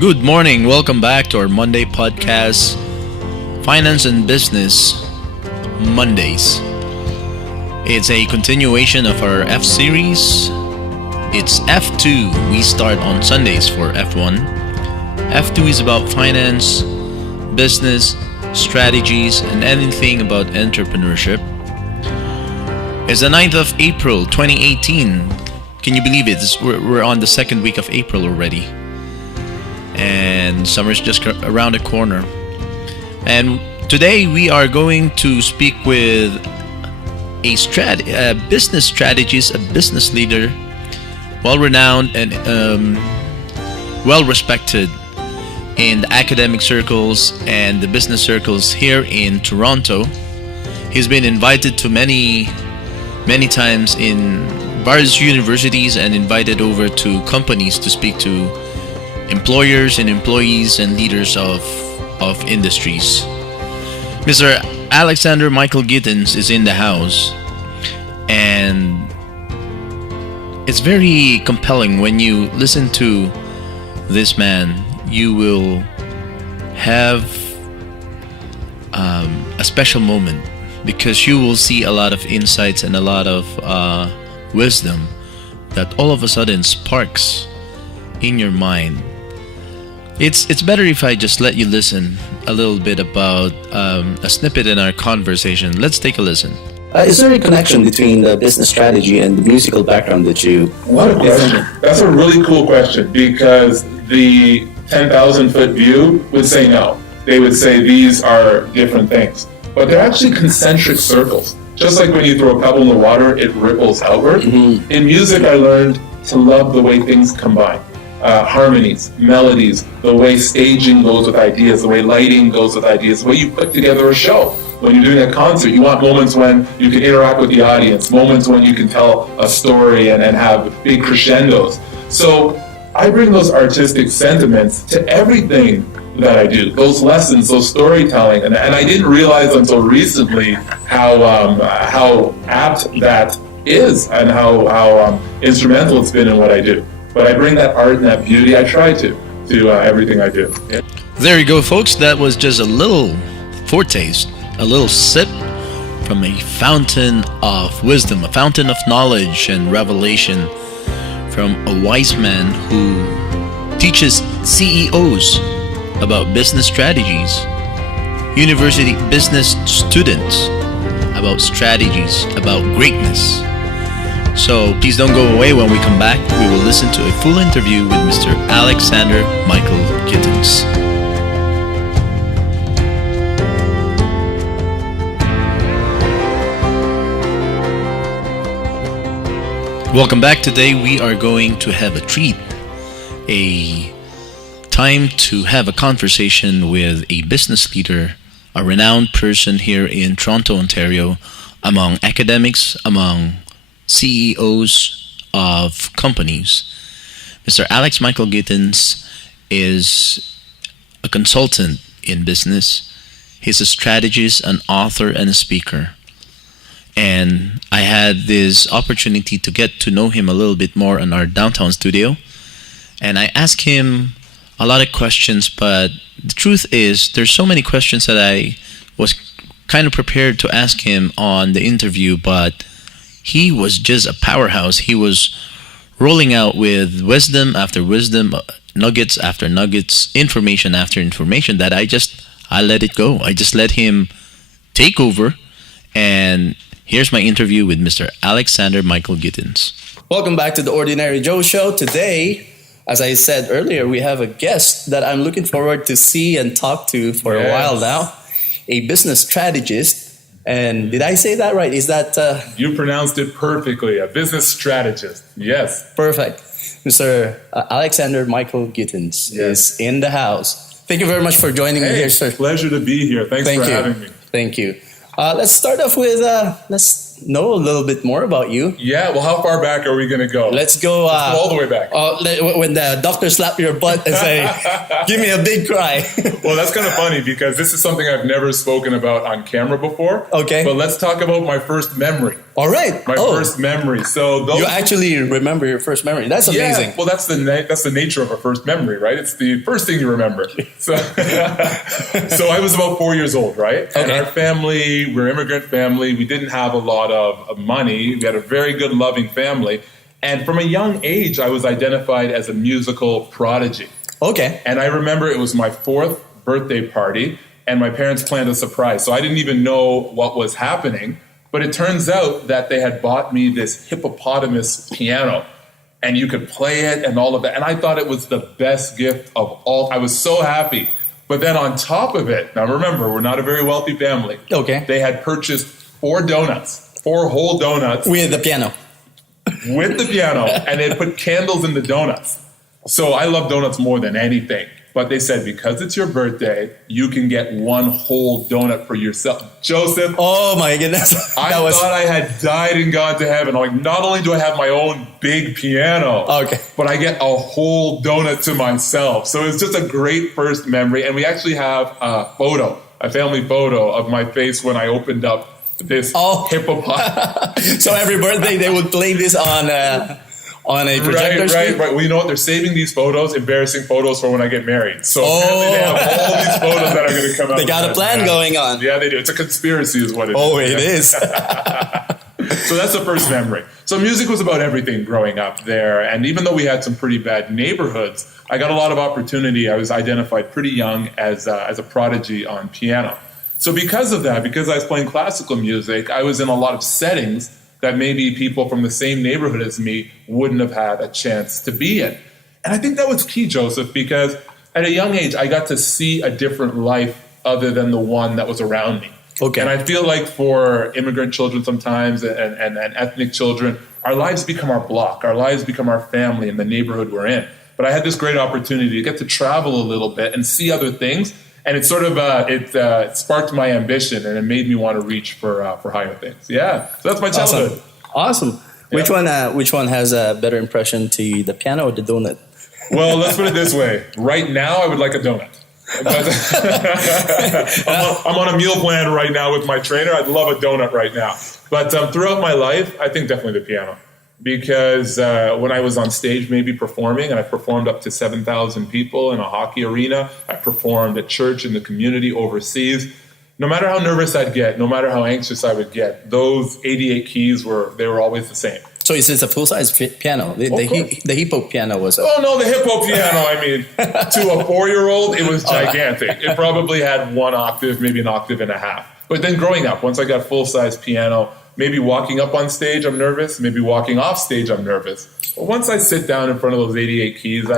Good morning. Welcome back to our Monday podcast, Finance and Business Mondays. It's a continuation of our F series. It's F2. We start on Sundays for F1. F2 is about finance, business, strategies, and anything about entrepreneurship. It's the 9th of April, 2018. Can you believe it? We're on the second week of April already. And summer's just around the corner. And today we are going to speak with a business strategist, a business leader, well-renowned and well-respected in the academic circles and the business circles here in Toronto. He's been invited to many times in various universities and invited over to companies to speak to employers and employees and leaders of industries. Mr. Alexander Micheal Gittens is in the house, and it's very compelling when you listen to this man. You will have a special moment because you will see a lot of insights and a lot of wisdom that all of a sudden sparks in your mind. It's better if I just let you listen a little bit about a snippet in our conversation. Let's take a listen. Is there a connection between the business strategy and the musical background that you... What a question. That's a really cool question because the 10,000-foot view would say no. They would say these are different things. But they're actually concentric circles. Just like when you throw a pebble in the water, it ripples outward. Mm-hmm. In music, I learned to love the way things combine. Harmonies, melodies, the way staging goes with ideas, the way lighting goes with ideas, the way you put together a show. When you're doing a concert, you want moments when you can interact with the audience, moments when you can tell a story and have big crescendos. So I bring those artistic sentiments to everything that I do, those lessons, those storytelling, and I didn't realize until recently how apt that is and how instrumental it's been in what I do. But I bring that art and that beauty, I try to everything I do. Yeah. There you go, folks. That was just a little foretaste, a little sip from a fountain of wisdom, a fountain of knowledge and revelation from a wise man who teaches CEOs about business strategies, university business students about strategies, about greatness. So please don't go away. When we come back, we will listen to a full interview with Mr. Alexander Micheal Gittens. Welcome back. Today we are going to have a treat, a time to have a conversation with a business leader, a renowned person here in Toronto, Ontario, among academics, among CEOs of companies. Mr. Alex Micheal Gittens is a consultant in business. He's a strategist, an author, and a speaker. And I had this opportunity to get to know him a little bit more in our downtown studio. And I asked him a lot of questions, but the truth is there's so many questions that I was kind of prepared to ask him on the interview, but he was just a powerhouse. He was rolling out with wisdom after wisdom, nuggets after nuggets, information after information that I let it go. I just let him take over. And here's my interview with Mr. Alexander Micheal Gittens. Welcome back to the Ordinary Joe Show. Today, as I said earlier, we have a guest that I'm looking forward to see and talk to for a while now, a business strategist. And did I say that right? Is that... You pronounced it perfectly. A business strategist. Yes. Perfect. Mr. Alexander Micheal Gittens is in the house. Thank you very much for joining me here, sir. Pleasure to be here. Thanks for having me. Thank you. Let's start off with, let's know a little bit more about you. Yeah, well, how far back are we going to go? Let's go all the way back. When the doctor slapped your butt and say, give me a big cry. Well, that's kind of funny because this is something I've never spoken about on camera before. Okay. But let's talk about my first memory. All right. My first memory. So those You actually remember your first memory. That's amazing. Yeah, well, that's the nature of a first memory, right? It's the first thing you remember. So, so I was about 4 years old, right? And our family, we're an immigrant family. We didn't have a lot of money. We had a very good, loving family. And from a young age, I was identified as a musical prodigy. Okay. And I remember it was my 4th birthday party, and my parents planned a surprise. So I didn't even know what was happening. But it turns out that they had bought me this hippopotamus piano, and you could play it and all of that. And I thought it was the best gift of all. I was so happy. But then on top of it, now remember, we're not a very wealthy family. Okay. They had purchased 4 whole donuts. With the piano. With the piano, and they put candles in the donuts. So I love donuts more than anything. But they said, because it's your birthday, you can get 1 whole donut for yourself. Joseph. Oh my goodness. I thought I had died and gone to heaven. Like, not only do I have my own big piano, but I get a whole donut to myself. So it's just a great first memory. And we actually have a family photo of my face when I opened up this hippopotamus. So every birthday they would play this on a projector screen? Right. Well, you know what? They're saving these photos, embarrassing photos, for when I get married. So apparently they have all these photos that are going to come out. They got a plan going on. Yeah, they do. It's a conspiracy is what it is. Oh, it is. So that's the first memory. So music was about everything growing up there. And even though we had some pretty bad neighborhoods, I got a lot of opportunity. I was identified pretty young as a prodigy on piano. So because of that, because I was playing classical music, I was in a lot of settings that maybe people from the same neighborhood as me wouldn't have had a chance to be in. And I think that was key, Joseph, because at a young age, I got to see a different life other than the one that was around me. Okay. And I feel like for immigrant children sometimes and ethnic children, our lives become our block. Our lives become our family and the neighborhood we're in. But I had this great opportunity to get to travel a little bit and see other things. And it sort of it sparked my ambition, and it made me want to reach for higher things. Yeah, so that's my childhood. Awesome. Yeah. Which one has a better impression to you, the piano or the donut? Well, let's put it this way. Right now, I would like a donut. But I'm on a meal plan right now with my trainer. I'd love a donut right now. But throughout my life, I think definitely the piano. Because when I was on stage maybe performing, and I performed up to 7,000 people in a hockey arena, I performed at church, in the community, overseas. No matter how nervous I'd get, no matter how anxious I would get, those 88 keys were always the same. So it's a full-size piano. The hippo piano was Oh, no, the hippo piano, I mean, to a 4-year-old, it was gigantic. It probably had 1 octave, maybe an octave and a half. But then growing up, once I got full-size piano, maybe walking up on stage, I'm nervous. Maybe walking off stage, I'm nervous. But once I sit down in front of those 88 keys,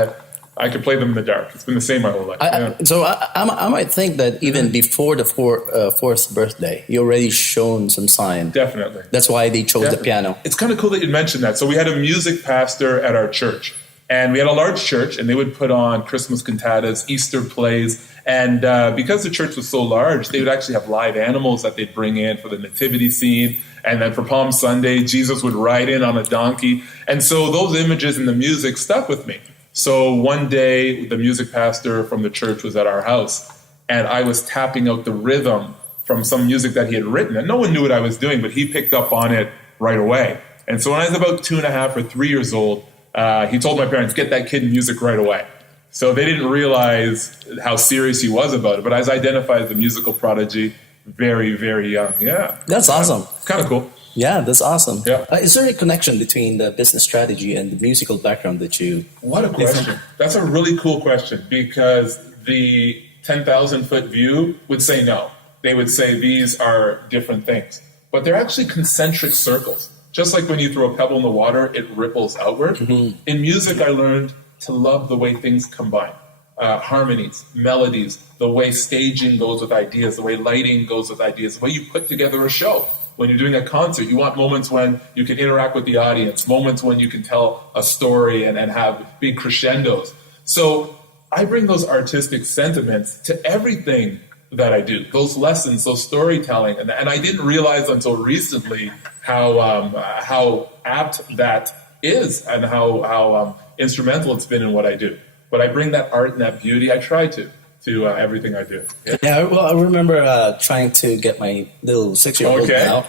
I could play them in the dark. It's been the same my whole life. So I might think that even before the 4th birthday, you already shown some sign. Definitely. That's why they chose the piano. It's kind of cool that you mentioned that. So we had a music pastor at our church. And we had a large church, and they would put on Christmas cantatas, Easter plays. And because the church was so large, they would actually have live animals that they'd bring in for the nativity scene. And then for Palm Sunday, Jesus would ride in on a donkey. And so those images and the music stuck with me. So one day, the music pastor from the church was at our house, and I was tapping out the rhythm from some music that he had written. And no one knew what I was doing, but he picked up on it right away. And so when I was about 2.5 or 3 years old, he told my parents, get that kid music right away. So they didn't realize how serious he was about it. But I was identified as a musical prodigy very, very young. Yeah. That's awesome. Kind of cool. Yeah, that's awesome. Yeah. Is there a connection between the business strategy and the musical background that you... What a question. That's a really cool question, because the 10,000-foot view would say no. They would say these are different things. But they're actually concentric circles. Just like when you throw a pebble in the water, it ripples outward. Mm-hmm. In music, I learned to love the way things combine. Harmonies, melodies, the way staging goes with ideas, the way lighting goes with ideas, the way you put together a show. When you're doing a concert, you want moments when you can interact with the audience, moments when you can tell a story and have big crescendos. So I bring those artistic sentiments to everything that I do, those lessons, those storytelling. And I didn't realize until recently how apt that is and how instrumental it's been in what I do. But I bring that art and that beauty, I try to everything I do. Yeah, well, I remember trying to get my little 6-year-old now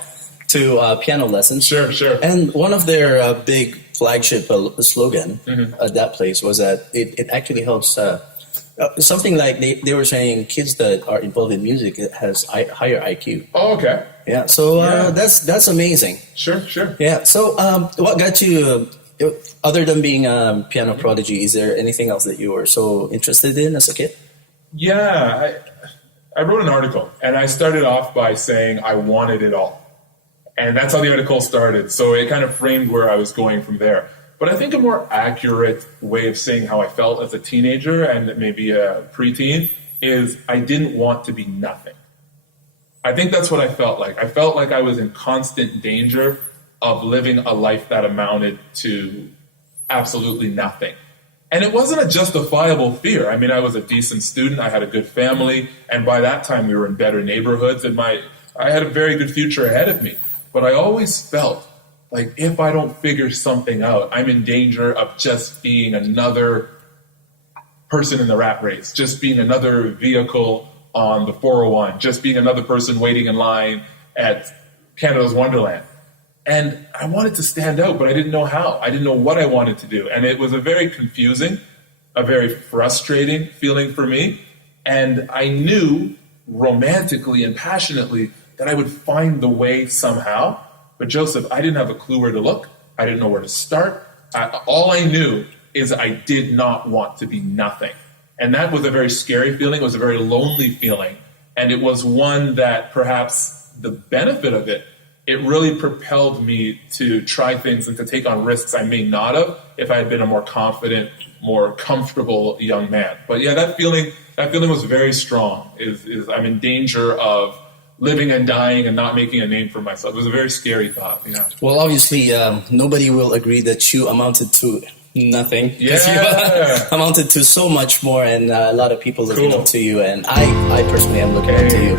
to piano lessons. Sure, sure. And one of their big flagship slogan at that place was that it actually helps. Something like they were saying, kids that are involved in music it has higher IQ. Oh, okay. Yeah, so Yeah. that's amazing. Sure, sure. Yeah. So what got you? Other than being a piano prodigy, is there anything else that you were so interested in as a kid? Yeah, I wrote an article, and I started off by saying I wanted it all. And that's how the article started. So it kind of framed where I was going from there. But I think a more accurate way of saying how I felt as a teenager and maybe a preteen is I didn't want to be nothing. I think that's what I felt like. I felt like I was in constant danger of living a life that amounted to absolutely nothing. And it wasn't a justifiable fear. I mean, I was a decent student. I had a good family. And by that time, we were in better neighborhoods. And I had a very good future ahead of me. But I always felt like if I don't figure something out, I'm in danger of just being another person in the rat race, just being another vehicle on the 401, just being another person waiting in line at Canada's Wonderland. And I wanted to stand out, but I didn't know how. I didn't know what I wanted to do. And it was a very confusing, a very frustrating feeling for me. And I knew romantically and passionately that I would find the way somehow. But Joseph, I didn't have a clue where to look. I didn't know where to start. All I knew is I did not want to be nothing. And that was a very scary feeling. It was a very lonely feeling. And it was one that perhaps the benefit of it, it really propelled me to try things and to take on risks I may not have if I had been a more confident, more comfortable young man. But yeah, that feeling was very strong. Is I'm in danger of living and dying and not making a name for myself. It was a very scary thought. Yeah. Well, obviously, nobody will agree that you amounted to nothing. Yeah. You amounted to so much more, and a lot of people looking up to you, and I personally am looking up to you.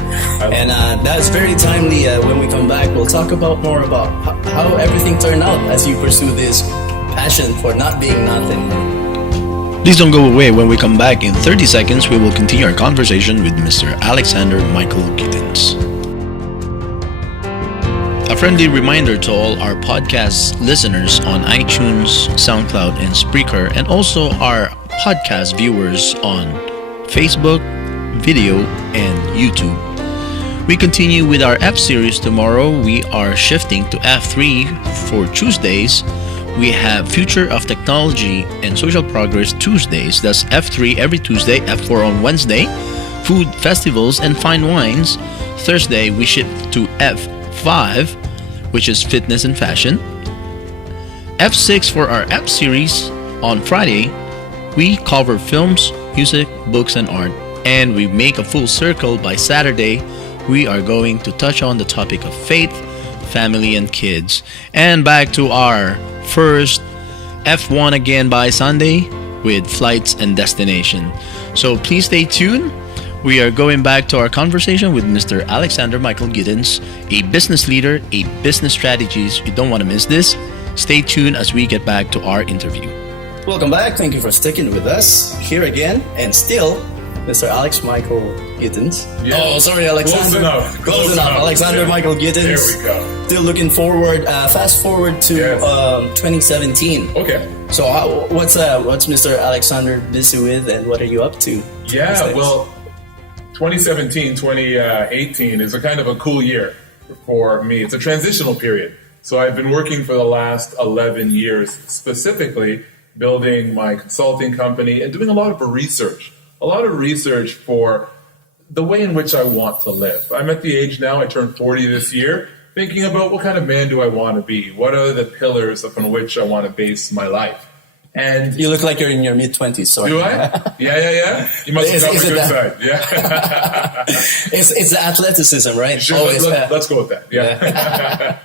And that's very timely. When we come back, we'll talk about more about how everything turned out as you pursue this passion for not being nothing. Please don't go away. When we come back in 30 seconds, we will continue our conversation with Mr. Alexander Micheal Gittens. A friendly reminder to all our podcast listeners on iTunes, SoundCloud, and Spreaker, and also our podcast viewers on Facebook, video, and YouTube. We continue with our F series tomorrow. We are shifting to F3 for Tuesdays. We have Future of Technology and Social Progress Tuesdays. That's F3 every Tuesday, F4 on Wednesday. Food, festivals, and fine wines. Thursday, we shift to F5, which is fitness and fashion. F6 for our F series. On Friday, we cover films, music, books, and art. And we make a full circle by Saturday. We are going to touch on the topic of faith, family, and kids. And back to our first F1 again by Sunday with flights and destination. So please stay tuned. We are going back to our conversation with Mr. Alexander Micheal Gittens, a business leader, a business strategist. You don't want to miss this. Stay tuned as we get back to our interview. Welcome back. Thank you for sticking with us here again, and still, Mr. Alex Micheal Gittens. Yeah. Oh, sorry, Alexander. Close enough. Alexander Micheal Gittens. There we go. Still looking forward. Fast forward to 2017. Okay. So, what's Mr. Alexander busy with, and what are you up to? Yeah, well, 2017, 2018 is a kind of a cool year for me. It's a transitional period. So I've been working for the last 11 years, specifically building my consulting company and doing a lot of research for the way in which I want to live. I'm at the age now, I turned 40 this year, thinking about what kind of man do I want to be? What are the pillars upon which I want to base my life? And you look like you're in your mid-20s. Sorry. Do I? Yeah. You must have got the good side. Yeah. it's the athleticism, right? Sure, let's go with that. Yeah.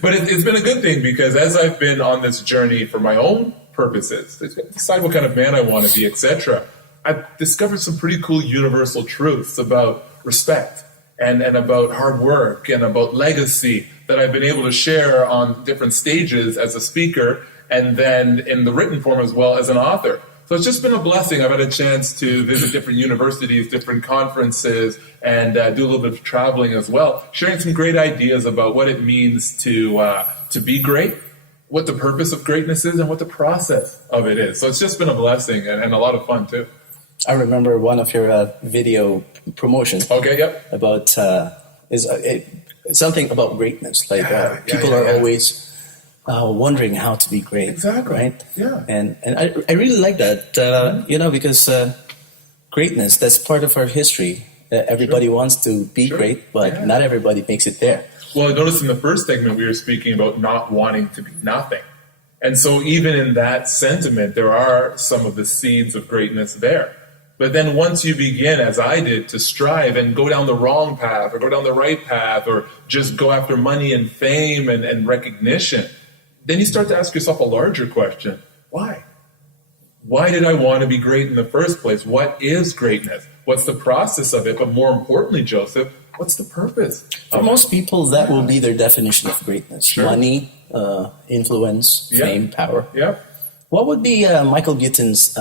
But it's been a good thing because as I've been on this journey for my own purposes, to decide what kind of man I want to be, etc., I've discovered some pretty cool universal truths about respect and about hard work and about legacy that I've been able to share on different stages as a speaker and then in the written form as well as an author. So it's just been a blessing. I've had a chance to visit different universities, different conferences, and do a little bit of traveling as well, sharing some great ideas about what it means to be great, what the purpose of greatness is, and what the process of it is. So it's just been a blessing and a lot of fun too. I remember one of your video promotions. Okay, yep. About something about greatness. Like people are always wondering how to be great. Exactly. Right. Yeah. And I really like that. Because greatness, that's part of our history. Everybody wants to be great, but not everybody makes it there. Well, notice in the first segment we were speaking about not wanting to be nothing. And so even in that sentiment, there are some of the seeds of greatness there. But then once you begin, as I did, to strive and go down the wrong path or go down the right path or just go after money and fame and recognition, then you start to ask yourself a larger question. Why? Why did I want to be great in the first place? What is greatness? What's the process of it? But more importantly, Joseph, what's the purpose? For most people, that will be their definition of greatness. Sure. Money, influence, fame, power. Yeah. What would be Micheal Gittens'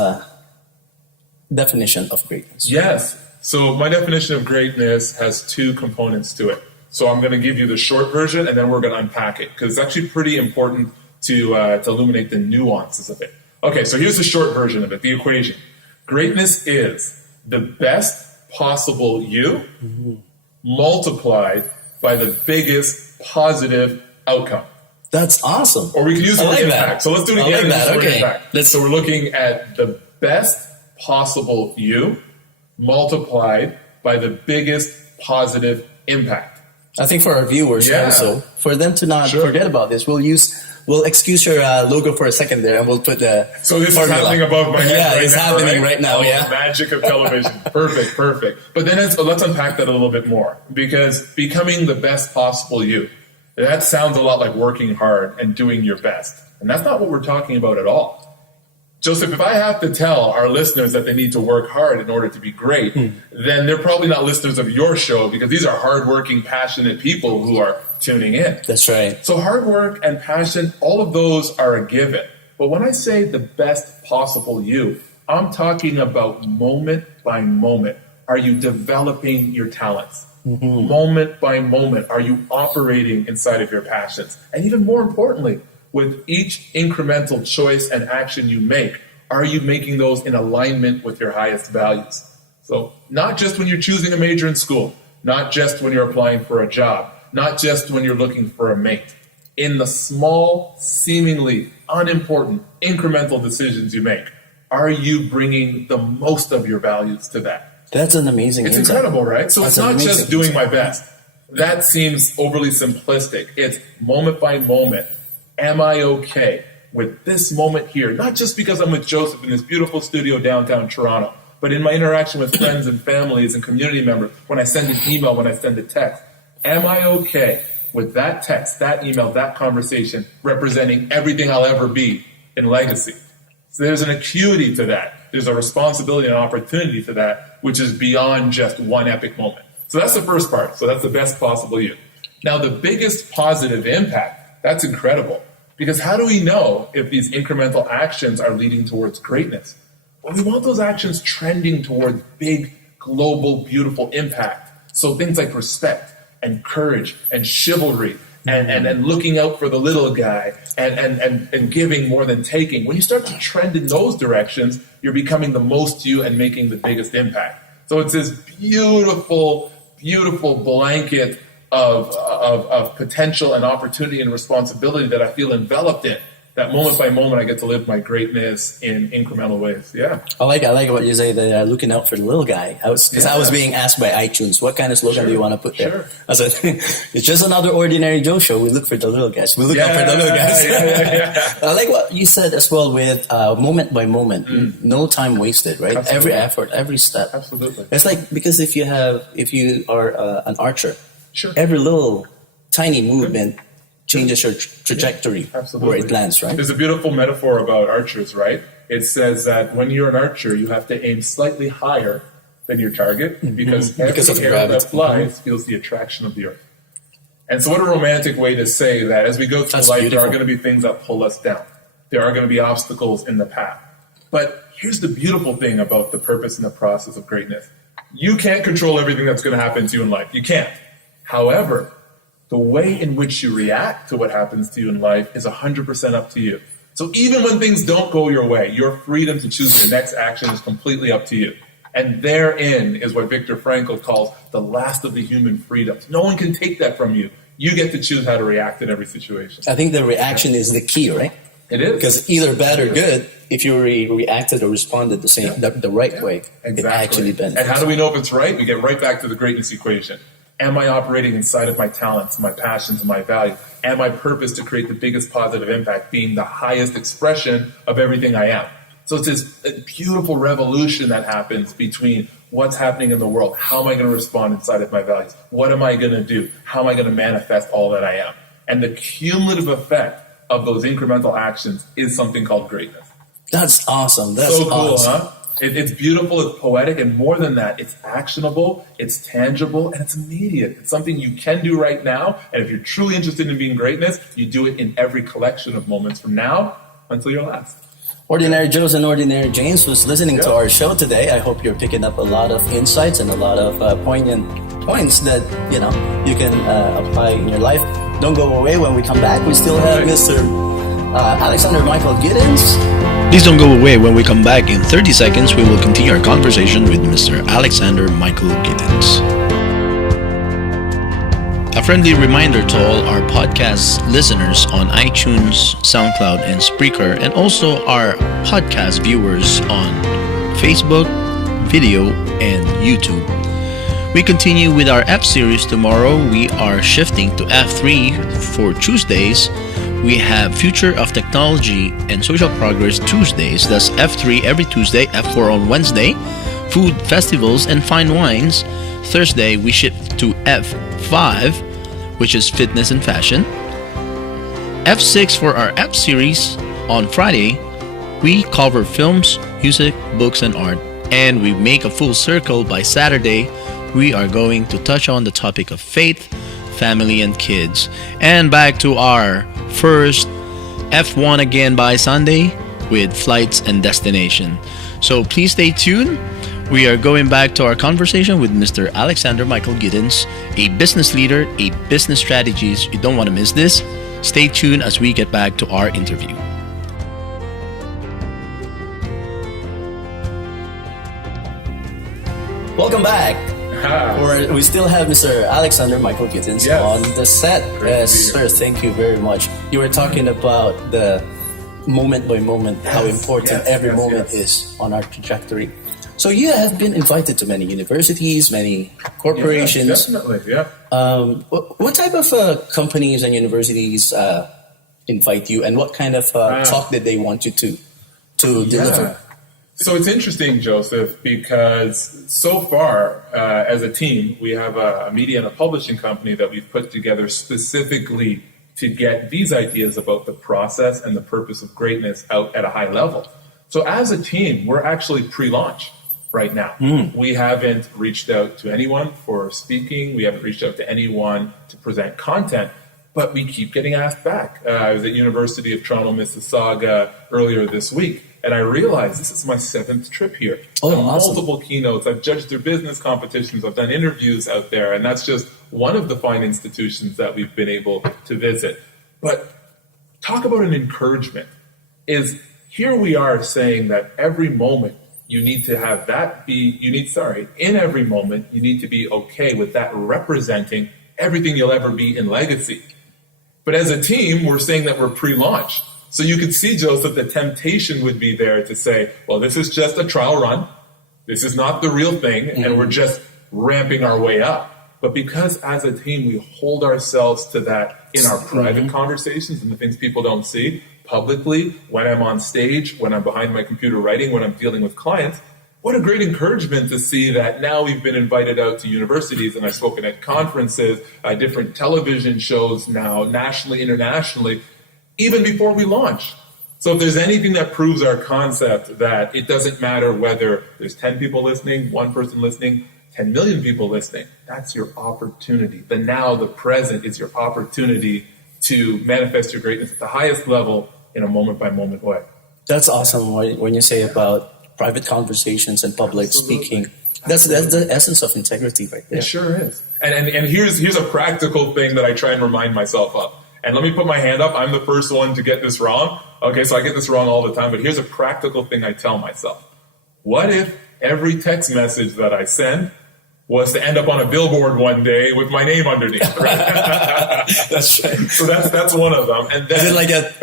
definition of greatness? Yes. So my definition of greatness has two components to it. So I'm going to give you the short version, and then we're going to unpack it, because it's actually pretty important to illuminate the nuances of it. Okay, so here's the short version of it, the equation. Greatness is the best possible you multiplied by the biggest positive outcome. That's awesome. Or we can use the word like impact. that. So let's do it I again. like that. Word Okay. impact. So we're looking at the best possible you multiplied by the biggest positive impact. I think for our viewers also, for them to not forget about this, we'll excuse your logo for a second there, and we'll put the So this formula. is happening above my head. Yeah, right it's now, happening right now. Oh, Yeah. the magic of television. Perfect. But then let's unpack that a little bit more, because becoming the best possible you, that sounds a lot like working hard and doing your best, and that's not what we're talking about at all. Joseph, if I have to tell our listeners that they need to work hard in order to be great, then they're probably not listeners of your show, because these are hardworking, passionate people who are tuning in. That's right. So hard work and passion, all of those are a given. But when I say the best possible you, I'm talking about moment by moment. Are you developing your talents? Moment by moment, are you operating inside of your passions? And even more importantly, with each incremental choice and action you make, are you making those in alignment with your highest values? So not just when you're choosing a major in school, not just when you're applying for a job, not just when you're looking for a mate. In the small, seemingly unimportant, incremental decisions you make, are you bringing the most of your values to that? That's an amazing It's insight. incredible, right? So That's it's an not just amazing doing insight. my best. That seems overly simplistic. It's moment by moment. Am I okay with this moment here? Not just because I'm with Joseph in this beautiful studio downtown Toronto, but in my interaction with friends and families and community members, when I send an email, when I send a text. Am I okay with that text, that email, that conversation representing everything I'll ever be in legacy? So there's an acuity to that. There's a responsibility and an opportunity to that, which is beyond just one epic moment. So that's the first part. So that's the best possible you. Now, the biggest positive impact, that's incredible. Because how do we know if these incremental actions are leading towards greatness? Well, we want those actions trending towards big, global, beautiful impact. So things like respect and courage and chivalry and looking out for the little guy and giving more than taking. When you start to trend in those directions, you're becoming the most you and making the biggest impact. So it's this beautiful, beautiful blanket of potential and opportunity and responsibility that I feel enveloped in. That moment by moment, I get to live my greatness in incremental ways. Yeah. I like what you say, that looking out for the little guy. I was being asked by iTunes, what kind of slogan do you want to put there? Sure. I said, it's just another ordinary Joe show. We look for the little guys. We look out for the little guys. I like what you said as well with moment by moment, no time wasted, right? Absolutely. Every effort, every step. Absolutely. It's like, because if you are an archer, Sure. every little tiny movement changes your trajectory where it lands, right? There's a beautiful metaphor about archers, right? It says that when you're an archer, you have to aim slightly higher than your target because every Because of arrow gravity. that flies feels the attraction of the earth. And so what a romantic way to say that as we go through That's life, there are beautiful. going to be things that pull us down. There are going to be obstacles in the path. But here's the beautiful thing about the purpose and the process of greatness. You can't control everything that's going to happen to you in life. You can't. However, the way in which you react to what happens to you in life is 100% up to you. So even when things don't go your way, your freedom to choose your next action is completely up to you. And therein is what Viktor Frankl calls the last of the human freedoms. No one can take that from you. You get to choose how to react in every situation. I think the reaction is the key, right? It is. Because either bad or good, if you reacted or responded the right way, exactly. It actually benefits. And how do we know if it's right? We get right back to the greatness equation. Am I operating inside of my talents, my passions, and my values? And my purpose to create the biggest positive impact being the highest expression of everything I am? So it's this beautiful revolution that happens between what's happening in the world. How am I going to respond inside of my values? What am I going to do? How am I going to manifest all that I am? And the cumulative effect of those incremental actions is something called greatness. That's awesome. That's so cool, awesome. Huh? It's beautiful, it's poetic, and more than that, it's actionable, it's tangible, and it's immediate. It's something you can do right now, and if you're truly interested in being greatness, you do it in every collection of moments from now until your last. Ordinary Joes and Ordinary James was listening to our show today. I hope you're picking up a lot of insights and a lot of poignant points that you can apply in your life. Don't go away. When we come back, we still have Mr. Alexander Micheal Gittens. Please don't go away. When we come back in 30 seconds, we will continue our conversation with Mr. Alexander Micheal Gittens. A friendly reminder to all our podcast listeners on iTunes, SoundCloud, and Spreaker, and also our podcast viewers on Facebook, video, and YouTube. We continue with our F series tomorrow. We are shifting to F3 for Tuesdays. We have Future of Technology and Social Progress Tuesdays. That's F3 every Tuesday, F4 on Wednesday. Food, festivals, and fine wines. Thursday, we shift to F5, which is fitness and fashion. F6 for our F series. On Friday, we cover films, music, books, and art. And we make a full circle by Saturday. We are going to touch on the topic of faith, family, and kids. And back to our first F1 again by Sunday with flights and destination. So please stay tuned. We are going back to our conversation with Mr. Alexander Micheal Gittens, a business leader, a business strategist. You don't want to miss this. Stay tuned as we get back to our interview. Welcome back. We still have Mr. Alexander Micheal Gittens on the set. Yes, sir. Thank you very much. You were talking about the moment by moment, how important every moment is on our trajectory. So you have been invited to many universities, many corporations. Yes, definitely, yeah. What type of companies and universities invite you, and what kind of talk did they want you to deliver? So it's interesting, Joseph, because so far, as a team, we have a media and a publishing company that we've put together specifically to get these ideas about the process and the purpose of greatness out at a high level. So as a team, we're actually pre-launch right now. We haven't reached out to anyone for speaking. We haven't reached out to anyone to present content, but we keep getting asked back. I was at University of Toronto, Mississauga earlier this week. And I realized this is my 7th trip here. Awesome. Multiple keynotes. I've judged their business competitions. I've done interviews out there. And that's just one of the fine institutions that we've been able to visit. But talk about an encouragement. Is here we are saying that every moment you need to have that be, in every moment you need to be okay with that representing everything you'll ever be in legacy. But as a team, we're saying that we're pre-launch. So you could see, Joseph, the temptation would be there to say, well, this is just a trial run. This is not the real thing, and we're just ramping our way up. But because as a team, we hold ourselves to that in our private conversations and the things people don't see publicly, when I'm on stage, when I'm behind my computer writing, when I'm dealing with clients, what a great encouragement to see that now we've been invited out to universities, and I've spoken at conferences, different television shows now, nationally, internationally, even before we launch. So if there's anything that proves our concept that it doesn't matter whether there's 10 people listening, 1 person listening, 10 million people listening, that's your opportunity. The now, the present is your opportunity to manifest your greatness at the highest level in a moment by moment way. That's awesome when you say about private conversations and public speaking. That's the essence of integrity right there. It sure is. And here's a practical thing that I try and remind myself of. And let me put my hand up. I'm the first one to get this wrong. Okay, so I get this wrong all the time. But here's a practical thing I tell myself. What if every text message that I send was to end up on a billboard one day with my name underneath? Right? That's right. So that's one of them. And then, is it like a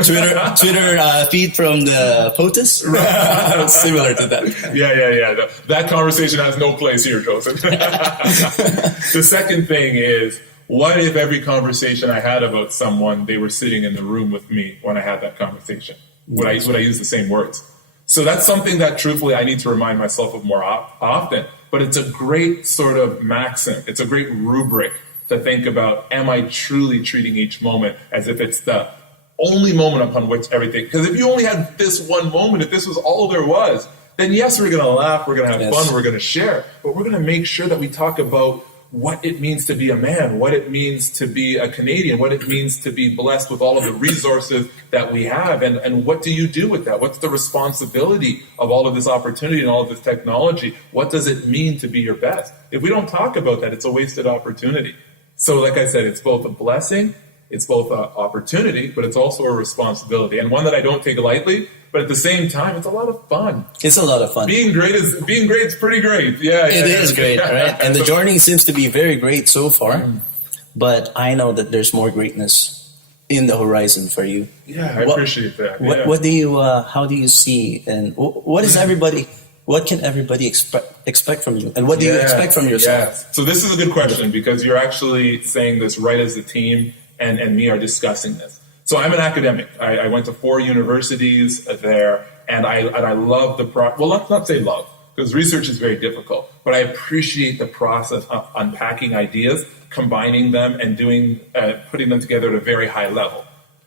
Twitter feed from the POTUS? Similar to that. Yeah. That conversation has no place here, Joseph. The second thing is, what if every conversation I had about someone, they were sitting in the room with me when I had that conversation? Would I use the same words? So that's something that truthfully I need to remind myself of more often. But it's a great sort of maxim. It's a great rubric to think about, am I truly treating each moment as if it's the only moment upon which everything... Because if you only had this one moment, if this was all there was, then yes, we're going to laugh, we're going to have fun, we're going to share. But we're going to make sure that we talk about what it means to be a man, what it means to be a Canadian, what it means to be blessed with all of the resources that we have, and what do you do with that? What's the responsibility of all of this opportunity and all of this technology? What does it mean to be your best? If we don't talk about that, it's a wasted opportunity. So like I said, it's both a blessing, it's both an opportunity, but it's also a responsibility, and one that I don't take lightly. But at the same time, it's a lot of fun. It's a lot of fun. Being great is pretty great. Yeah, it is great, right? And the journey seems to be very great so far. But I know that there's more greatness in the horizon for you. Yeah, I appreciate that. What do you? How do you see? And what is everybody? What can everybody expect from you? And what do you expect from yourself? Yes. So this is a good question, because you're actually saying this right as the team and me are discussing this. So I'm an academic. I went to 4 universities there, and I love the well, let's not say love, because research is very difficult, but I appreciate the process of unpacking ideas, combining them, and putting them together at a very high level.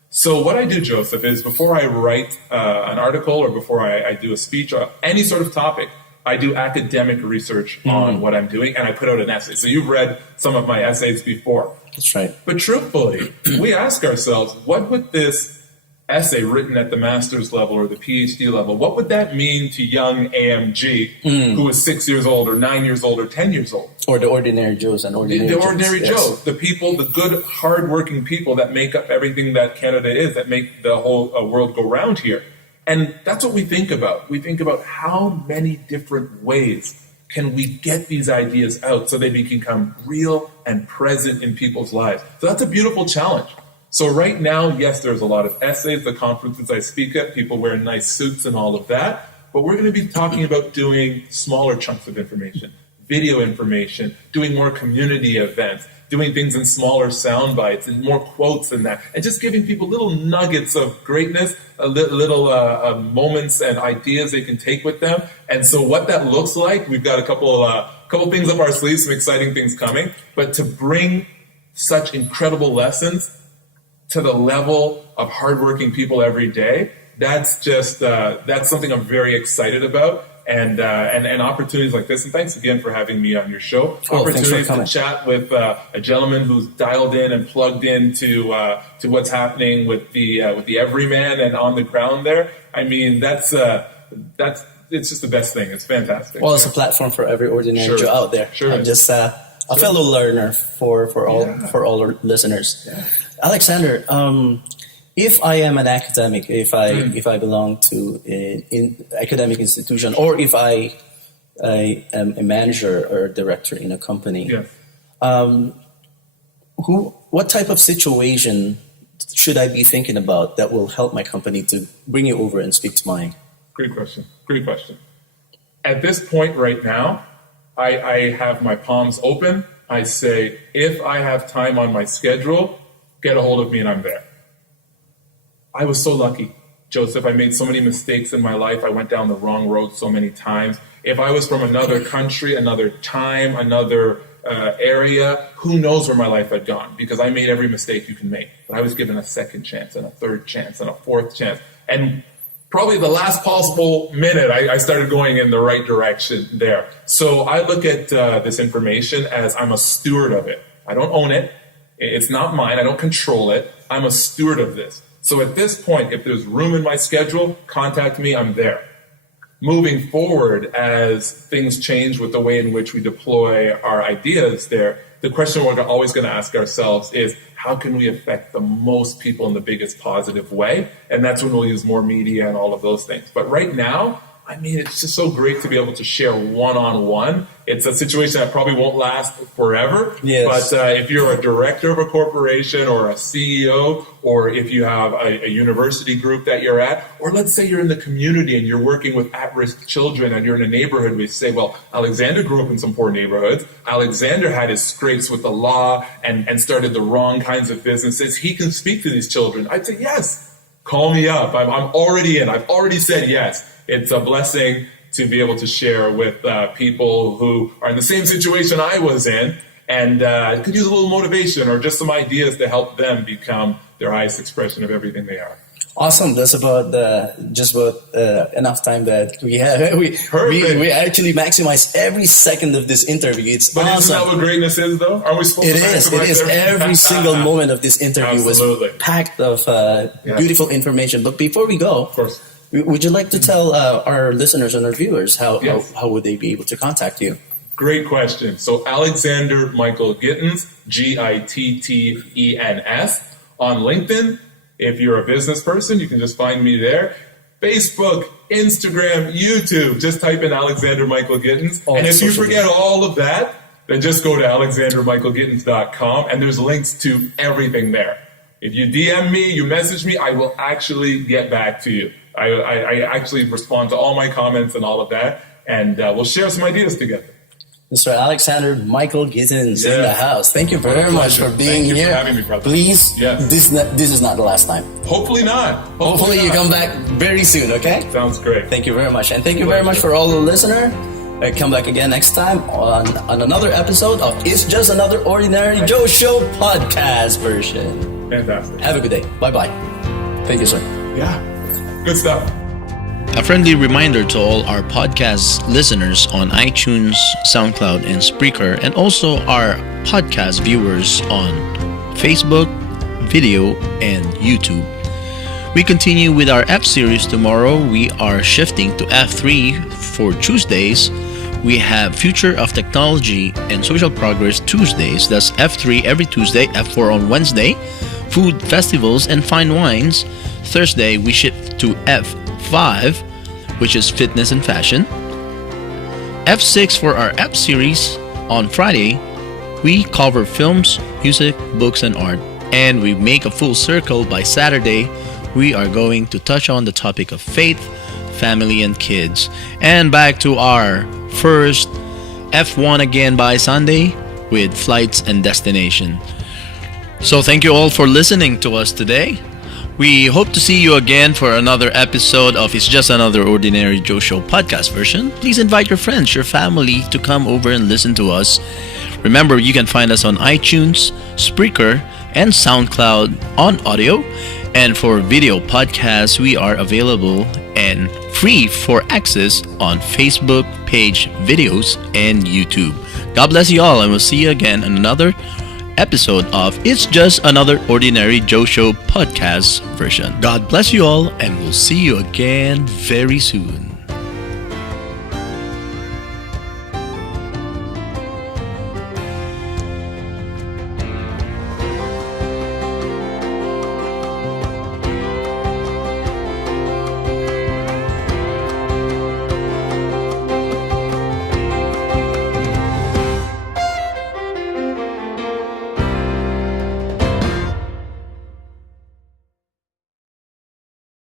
So what I do, Joseph, is before I write an article or before I do a speech or any sort of topic, I do academic research on what I'm doing, and I put out an essay. So you've read some of my essays before. That's right. But truthfully, we ask ourselves, what would this essay written at the master's level or the PhD level, what would that mean to young AMG who is 6 years old or 9 years old or 10 years old? Or the ordinary Joes and ordinary The ordinary Joes, the people, the good, hardworking people that make up everything that Canada is, that make the whole world go round here. And that's what we think about. We think about how many different ways can we get these ideas out so they become real and present in people's lives. So that's a beautiful challenge. So right now, yes, there's a lot of essays, the conferences I speak at, people wearing nice suits and all of that. But we're going to be talking about doing smaller chunks of information, video information, doing more community events, doing things in smaller sound bites and more quotes than that, and just giving people little nuggets of greatness, little moments and ideas they can take with them. And so what that looks like, we've got a couple things up our sleeves, some exciting things coming, but to bring such incredible lessons to the level of hardworking people every day, that's just that's something I'm very excited about. And opportunities like this, and thanks again for having me on your show. Opportunities to chat with a gentleman who's dialed in and plugged in to what's happening with the everyman and on the ground there. I mean, that's it's just the best thing. It's fantastic. Well, it's a platform for every ordinary Joe out there. Sure, I'm just a fellow learner for all our listeners. Yeah. Alexander, if I am an academic, if I belong to an academic institution, or if I am a manager or a director in a company, what type of situation should I be thinking about that will help my company to bring you over and speak to mine? Great question. At this point right now, I have my palms open. I say, if I have time on my schedule, get a hold of me and I'm there. I was so lucky, Joseph. I made so many mistakes in my life. I went down the wrong road so many times. If I was from another country, another time, another area, who knows where my life had gone, because I made every mistake you can make. But I was given a second chance and a third chance and a fourth chance. And probably the last possible minute, I started going in the right direction there. So I look at this information as I'm a steward of it. I don't own it. It's not mine. I don't control it. I'm a steward of this. So at this point, if there's room in my schedule, contact me, I'm there. Moving forward, as things change with the way in which we deploy our ideas there, the question we're always going to ask ourselves is, how can we affect the most people in the biggest positive way? And that's when we'll use more media and all of those things. But right now, I mean, it's just so great to be able to share one-on-one. It's a situation that probably won't last forever. Yes. But if you're a director of a corporation or a CEO, or if you have a university group that you're at, or let's say you're in the community and you're working with at-risk children and you're in a neighborhood, we say, well, Alexander grew up in some poor neighborhoods. Alexander had his scrapes with the law and started the wrong kinds of businesses. He can speak to these children. I'd say, yes, call me up. I'm already in. I've already said yes. It's a blessing to be able to share with people who are in the same situation I was in and could use a little motivation or just some ideas to help them become their highest expression of everything they are. Awesome. That's about just about enough time that we have. We actually maximize every second of this interview. It's but awesome. Isn't that what greatness is, though? Are we supposed to? It is. Every single moment of this interview Absolutely. was packed of beautiful information. But before we go, Of course. would you like to tell our listeners and our viewers Yes. how would they be able to contact you? Great question. So Alexander Micheal Gittens, Gittens, on LinkedIn. If you're a business person, you can just find me there. Facebook, Instagram, YouTube. Just type in Alexander Micheal Gittens. Oh, and if you social forget media. all of that, then just go to alexandermichealgittens.com and there's links to everything there. If you DM me, you message me, I will actually get back to you. I actually respond to all my comments and all of that, and we'll share some ideas together. Mr. Alexander Micheal Gittens in the house. Thank you very much for being Thank you here. for having me, brother. Please, Yes. this is not the last time. Hopefully not. Hopefully you not. come back very soon, okay? Sounds great. Thank you very much. And thank you very much for all the listener. Come back again next time on another episode of It's Just Another Ordinary Joe Show podcast version. Fantastic. Have a good day. Bye-bye. Thank you, sir. Yeah. Good stuff. A friendly reminder to all our podcast listeners on iTunes, SoundCloud, and Spreaker, and also our podcast viewers on Facebook, video, and YouTube. We continue with our F series tomorrow. We are shifting to F3 for Tuesdays. We have Future of Technology and Social Progress Tuesdays. That's F3 every Tuesday, F4 on Wednesday. Food festivals and fine wines. Thursday, we shift to F5, which is fitness and fashion. F6 for our F series. On Friday, we cover films, music, books, and art. And we make a full circle by Saturday. We are going to touch on the topic of faith, family, and kids. And back to our first F1 again by Sunday with flights and destination. So thank you all for listening to us today. We hope to see you again for another episode of It's Just Another Ordinary Joe Show podcast version. Please invite your friends, your family to come over and listen to us. Remember, you can find us on iTunes, Spreaker, and SoundCloud on audio. And for video podcasts, we are available and free for access on Facebook page, videos, and YouTube. God bless you all, and we'll see you again in another episode of It's Just Another Ordinary Joe Show podcast version. God bless you all, and we'll see you again very soon.